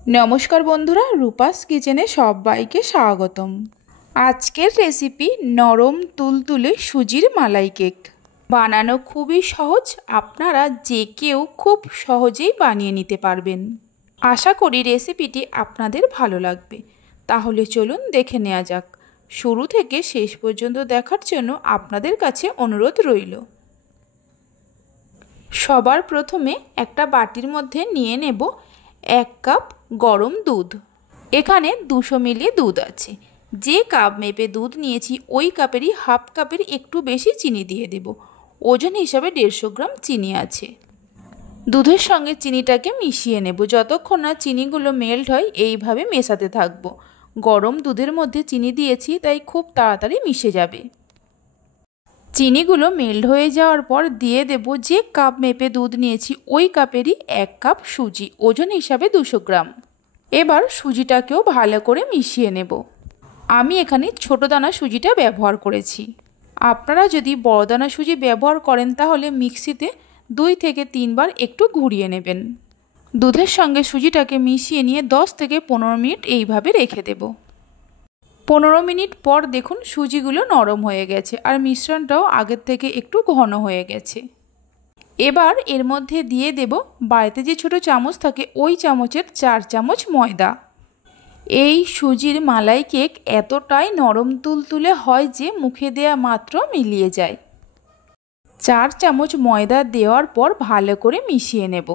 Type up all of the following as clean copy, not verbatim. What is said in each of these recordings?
নমস্কার বন্ধুরা, রূপাস কিচেনে সবাইকে স্বাগতম। আজকের রেসিপি নরম তুলতুলে সুজির মালাই কেক। বানানো খুবই সহজ, আপনারা যে কেউ খুব সহজেই বানিয়ে নিতে পারবেন। আশা করি রেসিপিটি আপনাদের ভালো লাগবে। তাহলে চলুন দেখে নেওয়া যাক। শুরু থেকে শেষ পর্যন্ত দেখার জন্য আপনাদের কাছে অনুরোধ রইল। সবার প্রথমে একটা বাটির মধ্যে নিয়ে নেব 1 কাপ গরম দুধ। এখানে 200 মিলি দুধ আছে। যে কাপ মেপে দুধ নিয়েছি ওই কাপেরই হাফ কাপের একটু বেশি চিনি দিয়ে দেব। ওজন হিসাবে 150 গ্রাম চিনি আছে। দুধের সঙ্গে চিনিটাকে মিশিয়ে নেব। যতক্ষণ না চিনিগুলো মেল্ট হয় এইভাবে মেশাতে থাকব। গরম দুধের মধ্যে চিনি দিয়েছি তাই খুব তাড়াতাড়ি মিশে যাবে। চিনিগুলো মেল্ট হয়ে যাওয়ার পর দিয়ে দেব যে কাপ মেপে দুধ নিয়েছি ওই কাপেরই 1 কাপ সুজি, ওজন হিসাবে 200 গ্রাম। এবার সুজিটাকেও ভালো করে মিশিয়ে নেব। আমি এখানে ছোট দানা সুজিটা ব্যবহার করেছি। আপনারা যদি বড় দানা সুজি ব্যবহার করেন তাহলে মিক্সিতে 2 থেকে 3 বার একটু ঘুরিয়ে নেবেন। দুধের সঙ্গে সুজিটাকে মিশিয়ে নিয়ে 10 থেকে 15 মিনিট এইভাবে রেখে দেব। 15 মিনিট পর দেখুন সুজিগুলো নরম হয়ে গেছে আর মিশ্রণটাও আগের থেকে একটু ঘন হয়ে গেছে। এবার এর মধ্যে দিয়ে দেব বাড়িতে যে ছোট চামচ থাকে ওই চামচের 4 চামচ ময়দা। এই সুজির মালাই কেক এতটাই নরম তুলতুলে হয় যে মুখে দেয়া মাত্র মিলিয়ে যায়। 4 চামচ ময়দা দেওয়ার পর ভালো করে মিশিয়ে নেব।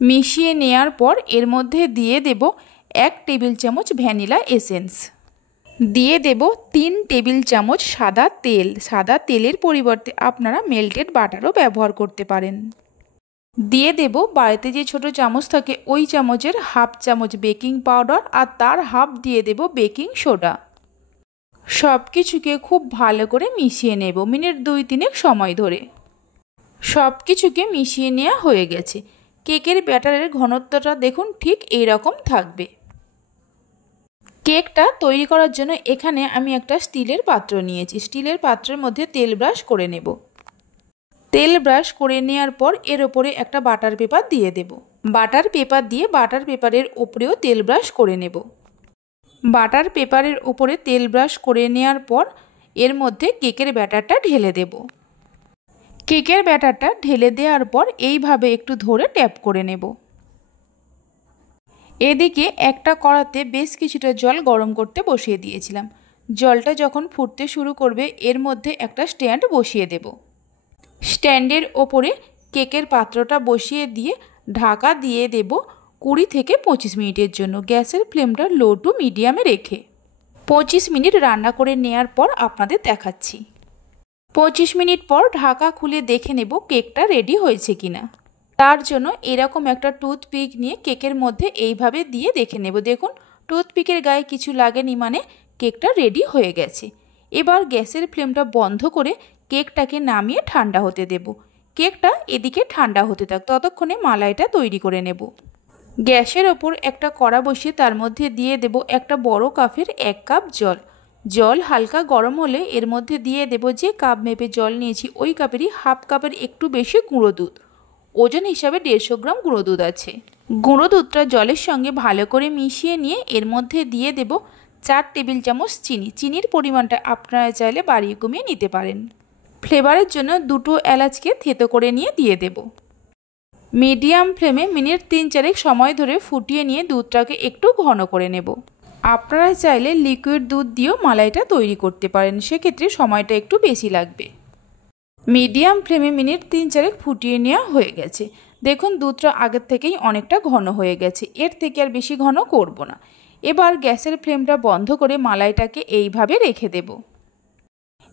মিশিয়ে নেওয়ার পর এর মধ্যে দিয়ে দেব 1 টেবিল চামচ ভ্যানিলা এসেন্স। দিয়ে দেব 3 টেবিল চামচ সাদা তেল। সাদা তেলের পরিবর্তে আপনারা মেল্টেড বাটারও ব্যবহার করতে পারেন। দিয়ে দেব বাড়িতে যে ছোট চামচ থাকে ওই চামচের হাফ চামচ বেকিং পাউডার আর তার হাফ দিয়ে দেব বেকিং সোডা। সব কিছুকে খুব ভালো করে মিশিয়ে নেব মিনিট 2-3 সময় ধরে। সব কিছুকে মিশিয়ে নেওয়া হয়ে গেছে। কেকের ব্যাটারের ঘনত্বটা দেখুন ঠিক এই রকম থাকবে। কেকটা তৈরি করার জন্য এখানে আমি একটা স্টিলের পাত্র নিয়েছি। স্টিলের পাত্রের মধ্যে তেল ব্রাশ করে নেব। তেল ব্রাশ করে নেওয়ার পর এর ওপরে একটা বাটার পেপার দিয়ে দেব। বাটার পেপার দিয়ে বাটার পেপারের ওপরেও তেল ব্রাশ করে নেব। বাটার পেপারের ওপরে তেল ব্রাশ করে নেওয়ার পর এর মধ্যে কেকের ব্যাটারটা ঢেলে দেব। কেকের ব্যাটারটা ঢেলে দেওয়ার পর এইভাবে একটু ধরে ট্যাপ করে নেব। এদিকে একটা কড়াতে বেশ কিছুটা জল গরম করতে বসিয়ে দিয়েছিলাম। জলটা যখন ফুটতে শুরু করবে এর মধ্যে একটা স্ট্যান্ড বসিয়ে দেব। স্ট্যান্ডের ওপরে কেকের পাত্রটা বসিয়ে দিয়ে ঢাকা দিয়ে দেব 20 থেকে 25 মিনিটের জন্য। গ্যাসের ফ্লেমটা লো টু মিডিয়ামে রেখে 25 মিনিট রান্না করে নেওয়ার পর আপনাদের দেখাচ্ছি। 25 মিনিট পর ঢাকা খুলে দেখে নেব কেকটা রেডি হয়েছে কিনা। তার জন্য এরকম একটা টুথপিক নিয়ে কেকের মধ্যে এইভাবে দিয়ে দেখে নেব। দেখুন টুথপিকের গায়ে কিছু লাগেনি, মানে কেকটা রেডি হয়ে গেছে। এবার গ্যাসের ফ্লেমটা বন্ধ করে কেকটাকে নামিয়ে ঠান্ডা হতে দেব। কেকটা এদিকে ঠান্ডা হতে থাক, ততক্ষণে মালাইটা তৈরি করে নেব। গ্যাসের ওপর একটা কড়া বসিয়ে তার মধ্যে দিয়ে দেব একটা বড় কাপের 1 কাপ জল। জল হালকা গরম হলে এর মধ্যে দিয়ে দেব যে কাপ মেপে জল নিয়েছি ওই কাপেরই হাফ কাপের একটু বেশি গুঁড়ো দুধ। ওজন হিসাবে 150 গ্রাম গুঁড়ো দুধ আছে। গুঁড়ো দুধটা জলের সঙ্গে ভালো করে মিশিয়ে নিয়ে এর মধ্যে দিয়ে দেব 4 টেবিল চামচ চিনি। চিনির পরিমাণটা আপনারা চাইলে বাড়িয়ে কমিয়ে নিতে পারেন। ফ্লেভারের জন্য 2টো এলাচকে থেতো করে নিয়ে দিয়ে দেব। মিডিয়াম ফ্লেমে মিনিট 3-4 সময় ধরে ফুটিয়ে নিয়ে দুধটাকে একটু ঘন করে নেব। আপনারা চাইলে লিকুইড দুধ দিয়েও মালাইটা তৈরি করতে পারেন, সেক্ষেত্রে সময়টা একটু বেশি লাগবে। মিডিয়াম ফ্লেমে মিনিট 3-4 ফুটিয়ে নেওয়া হয়ে গেছে। দেখুন দুধটা আগের থেকেই অনেকটা ঘন হয়ে গেছে, এর থেকে আর বেশি ঘন করব না। এবার গ্যাসের ফ্লেমটা বন্ধ করে মালাইটাকে এইভাবে রেখে দেব।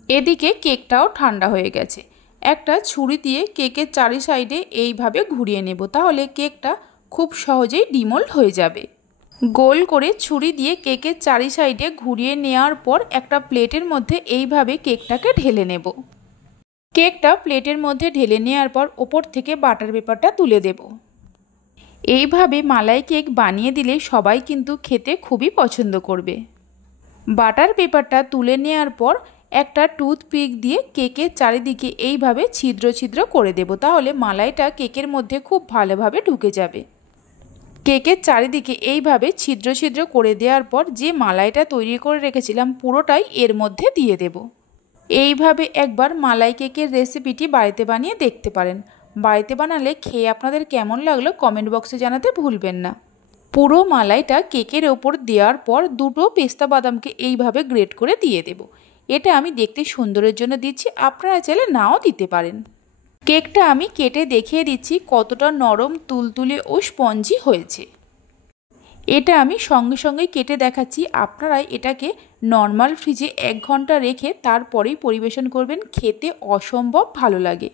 এদিকে কেকটাও ঠান্ডা হয়ে গেছে। একটা ছুরি দিয়ে কেকের চারি সাইডে এইভাবে ঘুরিয়ে নেব, তাহলে কেকটা খুব সহজেই ডিমোল্ড হয়ে যাবে। গোল করে ছুরি দিয়ে কেকের চারি সাইডে ঘুরিয়ে নেওয়ার পর একটা প্লেটের মধ্যে এইভাবে কেকটাকে ঢেলে নেব। কেকটা প্লেটের মধ্যে ঢেলে নেওয়ার পর ওপর থেকে বাটার পেপারটা তুলে দেব। এইভাবে মালাই কেক বানিয়ে দিলে সবাই কিন্তু খেতে খুবই পছন্দ করবে। বাটার পেপারটা তুলে নেওয়ার পর একটা টুথপিক দিয়ে কেকের চারিদিকে এইভাবে ছিদ্র ছিদ্র করে দেব, তাহলে মালাইটা কেকের মধ্যে খুব ভালোভাবে ঢুকে যাবে। কেকের চারিদিকে এইভাবে ছিদ্র ছিদ্র করে দেওয়ার পর যে মালাইটা তৈরি করে রেখেছিলাম পুরোটাই এর মধ্যে দিয়ে দেব। এইভাবে একবার মালাই কেকের রেসিপিটি বাড়িতে বানিয়ে দেখতে পারেন। বাড়িতে বানালে খেয়ে আপনাদের কেমন লাগলো কমেন্ট বক্সে জানাতে ভুলবেন না। পুরো মালাইটা কেকের ওপর দেওয়ার পর দুটো পেস্তা বাদামকে এইভাবে গ্রেট করে দিয়ে দেব। এটা আমি দেখতে সুন্দরের জন্য দিচ্ছি, আপনারা চাইলে নাও দিতে পারেন। কেকটা আমি কেটে দেখিয়ে দিচ্ছি কতটা নরম, তুলতুলে ও স্পঞ্জি হয়েছে। এটা আমি সঙ্গে সঙ্গে কেটে দেখাচ্ছি, আপনারা এটাকে নর্মাল ফ্রিজে 1 ঘন্টা রেখে তারপরেই পরিবেশন করবেন, খেতে অসম্ভব ভালো লাগে।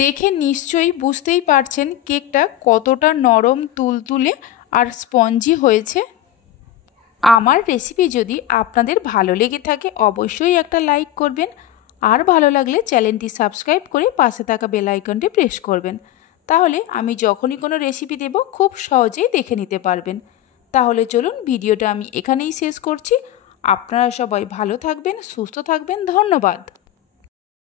দেখে নিশ্চয়ই বুঝতেই পারছেন কেকটা কতটা নরম, তুলতুলে আর স্পঞ্জি হয়েছে। আমার রেসিপি যদি আপনাদের ভালো লেগে থাকে অবশ্যই একটা লাইক করবেন, আর ভালো লাগলে চ্যানেলটি সাবস্ক্রাইব করে পাশে থাকা বেল আইকনটি প্রেস করবেন। তাহলে আমি যখনই কোনো রেসিপি দেব খুব সহজেই দেখে নিতে পারবেন। তাহলে চলুন ভিডিওটা আমি এখানেই শেষ করছি। আপনারা সবাই ভালো থাকবেন, সুস্থ থাকবেন। ধন্যবাদ।